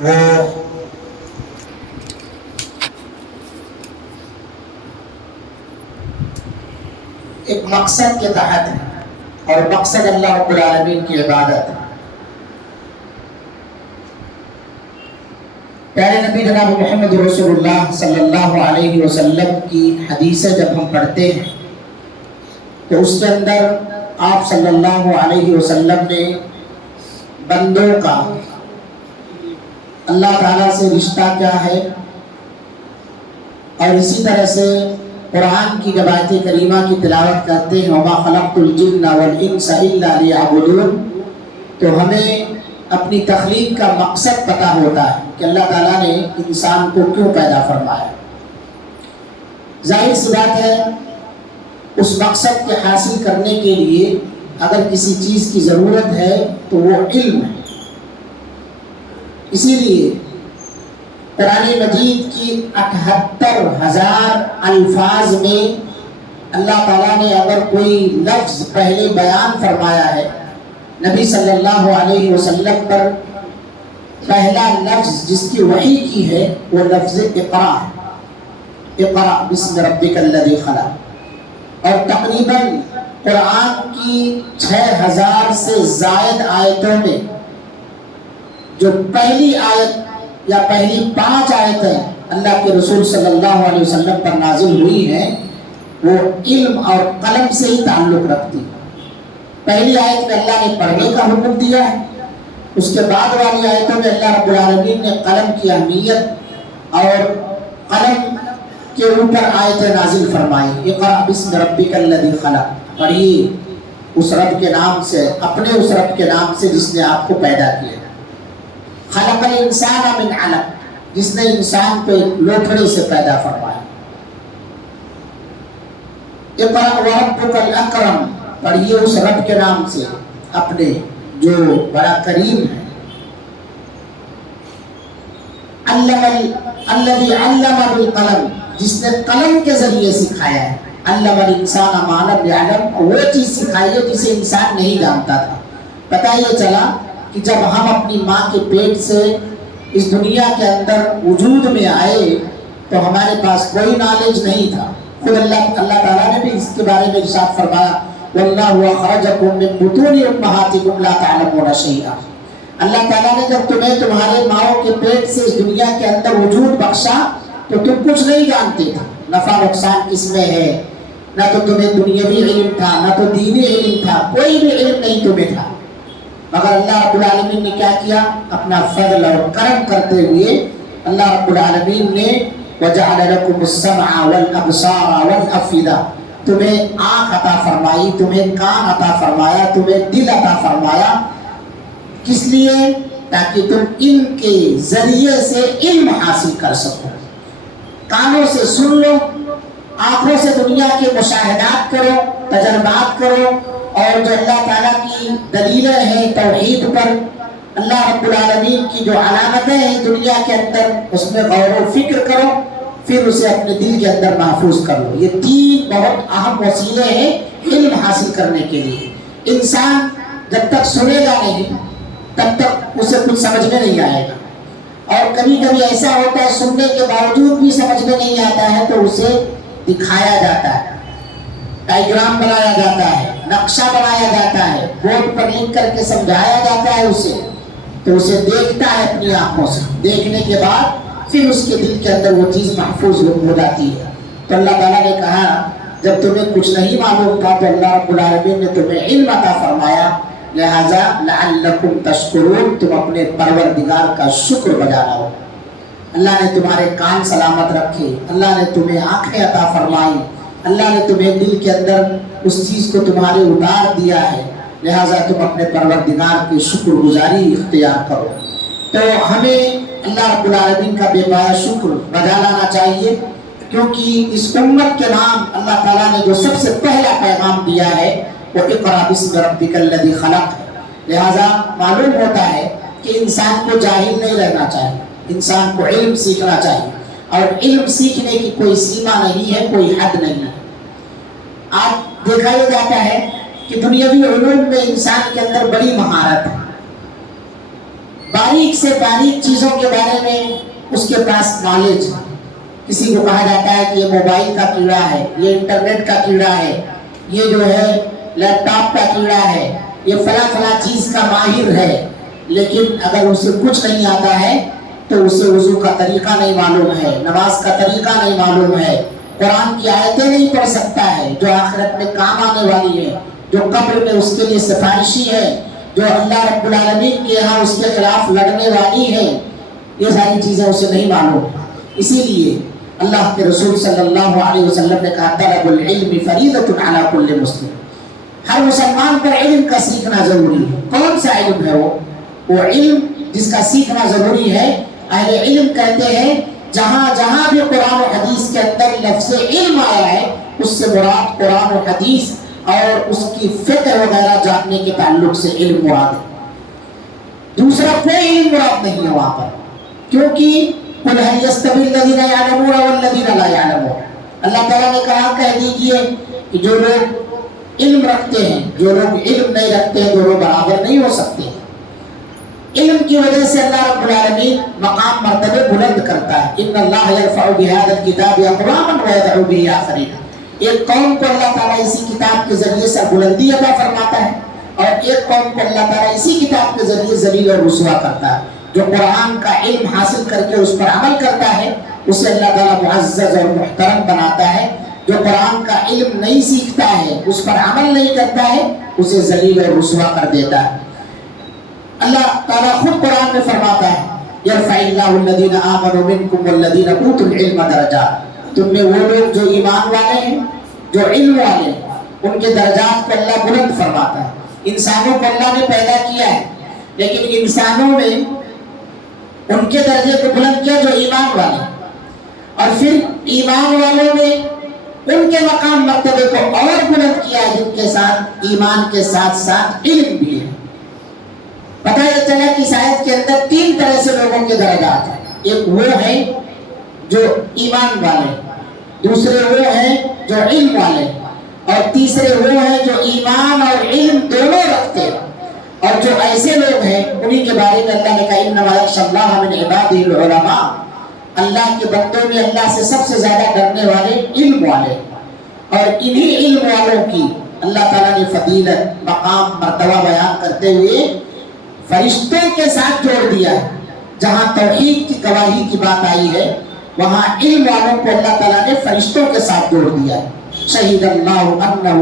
وہ ایک مقصد کے تحت ہے اور مقصد اللہ رب العالمین کی عبادت ہے۔ پیارے نبی جناب محمد رسول اللہ صلی اللہ علیہ وسلم کی حدیثیں جب ہم پڑھتے ہیں تو اس کے اندر آپ صلی اللہ علیہ وسلم نے بندوں کا اللہ تعالیٰ سے رشتہ کیا ہے، اور اسی طرح سے قرآن کی جب آیت کریمہ کی تلاوت کرتے ہیں وَمَا خَلَقْتُ الْجِنَّ وَالْإِنسَ إِلَّا لِيَعْبُدُونَ، تو ہمیں اپنی تخلیق کا مقصد پتہ ہوتا ہے کہ اللہ تعالیٰ نے انسان کو کیوں پیدا فرمایا۔ ظاہر سی بات ہے اس مقصد کے حاصل کرنے کے لیے اگر کسی چیز کی ضرورت ہے تو وہ علم ہے۔ اسی لیے قرآن مجید کی 78,000 الفاظ میں اللہ تعالیٰ نے اگر کوئی لفظ پہلے بیان فرمایا ہے، نبی صلی اللہ علیہ وسلم پر پہلا لفظ جس کی وحی کی ہے وہ لفظ اقرا ہے، اقرا بسم ربک الذی خلق۔ اور تقریباً قرآن کی 6,000 سے زائد آیتوں میں جو پہلی آیت یا پہلی 5 آیتیں اللہ کے رسول صلی اللہ علیہ وسلم پر نازل ہوئی ہیں وہ علم اور قلم سے ہی تعلق رکھتی ہے۔ پہلی آیت میں اللہ نے پڑھنے کا حکم دیا ہے، اس کے بعد والی آیتوں میں اللہ رب العالمین نے قلم کی اہمیت اور قلم کے اوپر آیتیں نازل فرمائی۔ اقرأ بسم ربک الذی خلق، پڑھیے اس رب کے نام سے، اپنے اس رب کے نام سے جس نے آپ کو پیدا کیا۔ خلق الانسان من علق، جس نے انسان کو ایک لوتھڑے سے پیدا فرمایا۔ اقرأ وربک الاکرم، پڑھیے اس رب کے نام سے اپنے جو بڑا کریم ہے۔ الذی علم بالقلم، جس نے قلم کے ذریعے سکھایا ہے۔ علم الانسان ما لم یعلم، وہ چیز سکھائی ہے جسے انسان نہیں جانتا تھا۔ پتہ یہ چلا کہ جب ہم اپنی ماں کے پیٹ سے اس دنیا کے اندر وجود میں آئے تو ہمارے پاس کوئی نالج نہیں تھا۔ خود اللہ تعالیٰ نے بھی اس کے بارے میں ارشاد فرمایا وَاللَّهُ أَخْرَجَكُم مِّن بُطُونِ أُمَّهَاتِكُمْ لَا تَعْلَمُونَ شَيْئًا۔ اللہ تعالیٰ نے جب تمہیں تمہارے ماؤں کے پیٹ سے اس دنیا کے اندر وجود بخشا تو تم کچھ نہیں جانتے تھے، نفع نقصان کس میں ہے، نہ تو تمہیں دنیاوی علم تھا نہ تو دینی علم تھا، کوئی بھی علم نہیں تمہیں تھا، مگر اللہ رب العالمین نے کیا کیا؟ اپنا فضل اور کرم کرتے ہوئے اللہ رب العالمین نے وَجَعَلَ لَكُمُ السَّمْعَ وَالْأَبْصَارَ وَالْأَفْئِدَةَ، تمہیں آنکھ عطا فرمائی، تمہیں کان عطا فرمایا، تمہیں دل عطا فرمایا۔ کس لیے؟ تاکہ تم ان کے ذریعے سے علم حاصل کر سکو۔ کانوں سے سن لو، آنکھوں سے دنیا کے مشاہدات کرو، تجربات کرو، اور جو اللہ تعالیٰ کی دلیلیں ہیں توحید پر، اللہ رب العالمین کی جو علامتیں ہیں دنیا کے اندر، اس میں غور و فکر کرو، پھر اسے اپنے دل کے اندر محفوظ کر لو۔ یہ 3 بہت اہم وسیلے ہیں علم حاصل کرنے کے لیے۔ انسان جب تک سنے گا نہیں تب تک اسے کچھ سمجھ میں نہیں آئے گا، اور کبھی کبھی ایسا ہوتا ہے سننے کے باوجود بھی سمجھ میں نہیں آتا ہے تو اسے دکھایا جاتا ہے، ڈائیگرام بنایا جاتا ہے، نقشہ بنایا جاتا ہے، بورڈ پر لکھ کر کے سمجھایا جاتا ہے اسے، تو اسے دیکھتا ہے اپنی آنکھوں سے، دیکھنے کے بعد پھر اس کے دل کے اندر وہ چیز محفوظ ہو جاتی ہے۔ تو اللہ تعالیٰ نے کہا جب تمہیں کچھ نہیں معلوم تھا تو اللہ رب العالمین نے تمہیں علم عطا فرمایا، لہذا لعلکم تشکرون، تم اپنے پروردگار کا شکر بجا لاؤ۔ اللہ نے تمہارے کان سلامت رکھے، اللہ نے تمہیں آنکھیں عطا فرمائی، اللہ نے تمہیں دل کے اندر اس چیز کو تمہارے اتار دیا ہے، لہٰذا تم اپنے پروردگار کی شکر گزاری اختیار کرو۔ تو ہمیں اللہ رب العالمین کا بے پایا شکر بجا لانا چاہیے، کیونکہ اس امت کے نام اللہ تعالیٰ نے جو سب سے پہلا پیغام دیا ہے وہ اقرأ بسم ربک الذی خلق ہے۔ لہٰذا معلوم ہوتا ہے کہ انسان کو جاہل نہیں رہنا چاہیے، انسان کو علم سیکھنا چاہیے، اور علم سیکھنے کی کوئی سیما نہیں ہے، کوئی حد نہیں ہے۔ آج دیکھا یہ جاتا ہے کہ دنیاوی علوم میں انسان کے اندر بڑی مہارت ہے، باریک باریک سے باریک چیزوں کے بارے میں اس کے پاس نالج ہے. کسی کو کہا جاتا ہے کہ یہ موبائل کا کیڑا ہے، یہ انٹرنیٹ کا کیڑا ہے، یہ جو ہے لیپ ٹاپ کا کیڑا ہے، یہ فلاں فلاں چیز کا ماہر ہے، لیکن اگر اسے کچھ نہیں آتا ہے تو اسے وضو کا طریقہ نہیں معلوم ہے، نماز کا طریقہ نہیں معلوم ہے، قرآن کی آیتیں نہیں پڑھ سکتا ہے جو آخرت میں کام آنے والی ہے، جو قبر میں اس کے لیے سفارشی ہے، جو اللہ رب العالمین کے یہاں اس کے خلاف لڑنے والی ہے، یہ ساری چیزیں اسے نہیں معلوم. اسی لیے اللہ کے رسول صلی اللہ علیہ وسلم نے کہا طلب العلم فریضۃ علی کل مسلم. ہر مسلمان پر علم کا سیکھنا ضروری ہے. کون سا علم ہے وہ علم جس کا سیکھنا ضروری ہے. اہل علم کہتے ہیں جہاں جہاں بھی قرآن و حدیث کے اندر لفظ علم آیا ہے اس سے مراد قرآن و حدیث اور اس کی فقہ وغیرہ جاننے کے تعلق سے علم مراد ہے. دوسرا کوئی علم مراد نہیں ہے وہاں پر، کیونکہ قل هل يستوي الذين يعلمون والذين لا يعلمون. اللہ تعالیٰ نے کہا کہہ دیجیے کہ جو لوگ علم رکھتے ہیں، جو لوگ علم نہیں رکھتے ہیں، دونوں برابر نہیں ہو سکتے. علم کی وجہ سے اللہ رب العالمین مقام مرتبے بلند کرتا ہے. ان اللہ یرفع بهذا الكتاب اقواما ويضع به آخرین. ایک قوم کو اللہ تعالیٰ اسی کتاب کے ذریعے سے بلندی عطا فرماتا ہے اور ایک قوم کو اللہ تعالیٰ اسی کتاب کے ذریعے ذلیل اور رسوا کرتا ہے. جو قرآن کا علم حاصل کر کے اس پر عمل کرتا ہے اسے اللہ تعالیٰ معزز اور محترم بناتا ہے. جو قرآن کا علم نہیں سیکھتا ہے، اس پر عمل نہیں کرتا ہے، اسے ذلیل اور رسوا کر دیتا ہے. اللہ تعالیٰ خود قرآن میں فرماتا ہے یرفع اللہ الذین آمنوا منکم والذین اوتوا العلم درجات. تم میں وہ لوگ جو ایمان والے ہیں، جو علم والے ہیں، ان کے درجات کو اللہ بلند فرماتا ہے. انسانوں کو اللہ نے پیدا کیا ہے، لیکن انسانوں میں ان کے درجے کو بلند کیا جو ایمان والے، اور پھر ایمان والوں نے ان کے مقام مرتبے کو اور بلند کیا جن کے ساتھ ایمان کے ساتھ ساتھ علم بھی ہے. پتہ یہ چلا کہ اس آیت کے اندر تین طرح سے لوگوں کے درجات ہیں. ایک وہ ہیں جو ایمان والے، دوسرے وہ ہیں جو علم والے، اور تیسرے وہ ہیں جو ایمان اور علم دونوں رکھتے ہیں. اور جو ایسے لوگ ہیں انہی کے بارے میں اللہ نے کہا انما یخشی اللہ من عبادہ العلماء. اللہ کے بندوں میں اللہ سے سب سے زیادہ ڈرنے والے علم والے، اور انہی علم والوں کی اللہ تعالیٰ نے فضیلت مقام مرتبہ بیان کرتے ہوئے فرشتوں کے ساتھ جوڑ دیا ہے. جہاں توحید کی گواہی کی بات آئی ہے وہاں علم والوں کو اللہ تعالیٰ نے فرشتوں کے ساتھ جوڑ دیا ہے. شہید اللہ انہ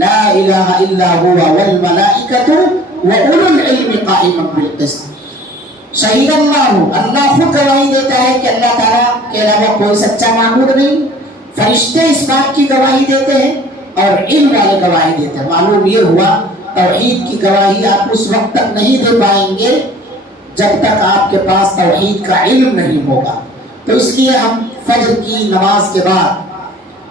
لا الہ الا هو والملائکۃ وَأُولُو الْعِلْمِ قَائِمًا بِالْقِسْطِ. شہید اللہ خود گواہی دیتا ہے کہ اللہ تعالیٰ کے علاوہ کوئی سچا معبود نہیں. فرشتے اس بات کی گواہی دیتے ہیں اور علم والے گواہی دیتے ہیں. معلوم یہ ہوا توحید کی گواہی آپ اس وقت تک نہیں دے پائیں گے جب تک آپ کے پاس توحید کا علم نہیں ہوگا. تو اس لیے ہم فجر کی نماز کے بعد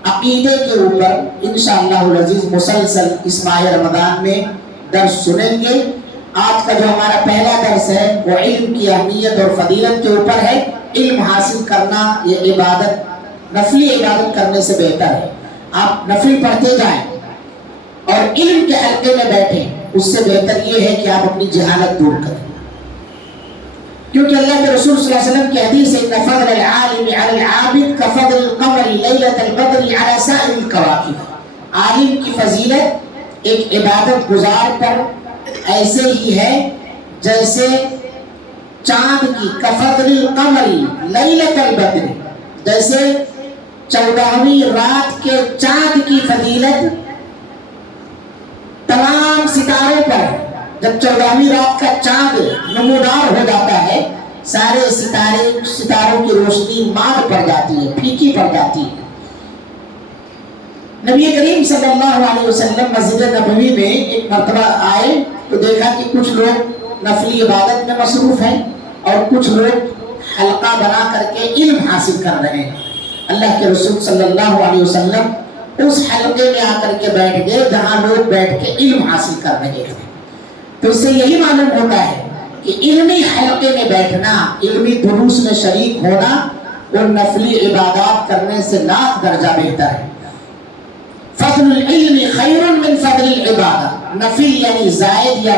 عقیدے کے اوپر انشاءاللہ العزیز مسلسل اس ماہ رمضان میں درس سنیں گے. آج کا جو ہمارا پہلا درس ہے وہ علم کی اہمیت اور فضیلت کے اوپر ہے. علم حاصل کرنا یہ عبادت، نفلی عبادت کرنے سے بہتر ہے. آپ نفل پڑھتے جائیں اور علم کے حلقے میں بیٹھیں، اس سے بہتر یہ ہے کہ آپ اپنی جہالت دور کریں. کیونکہ اللہ کے رسول صلی اللہ علیہ وسلم کی حدیث ہے ان فضل العالم علی العابد کفضل القمر لیلۃ البدر علی سائر الکواکب. عالم کی فضیلت ایک عبادت گزار پر ایسے ہی ہے جیسے چاند کی کفضل القمر لیلۃ البدر، جیسے 14ویں رات کے چاند کی فضیلت تمام ستاروں پر. جب 14ویں رات کا چاند نمودار ہو جاتا ہے سارے ستاروں کی روشنی مار پڑ جاتی ہے، پھیکی پڑ جاتی ہے. نبی کریم صلی اللہ علیہ وسلم مسجد نبوی میں ایک مرتبہ آئے تو دیکھا کہ کچھ لوگ نفلی عبادت میں مصروف ہیں اور کچھ لوگ حلقہ بنا کر کے علم حاصل کر رہے ہیں. اللہ کے رسول صلی اللہ علیہ وسلم اس حلقے میں آ کر کے بیٹھ گئے جہاں لوگ بیٹھ کے علم حاصل کر رہے تھے. تو اس سے یہی معلوم ہوتا ہے کہ علمی حلقے میں بیٹھنا، علمی دروس میں شریک ہونا اور نفلی عبادات کرنے سے لاکھ درجہ بہتر ہے. فضل العلم خیر من فضل العبادہ. نفل یعنی زائد یا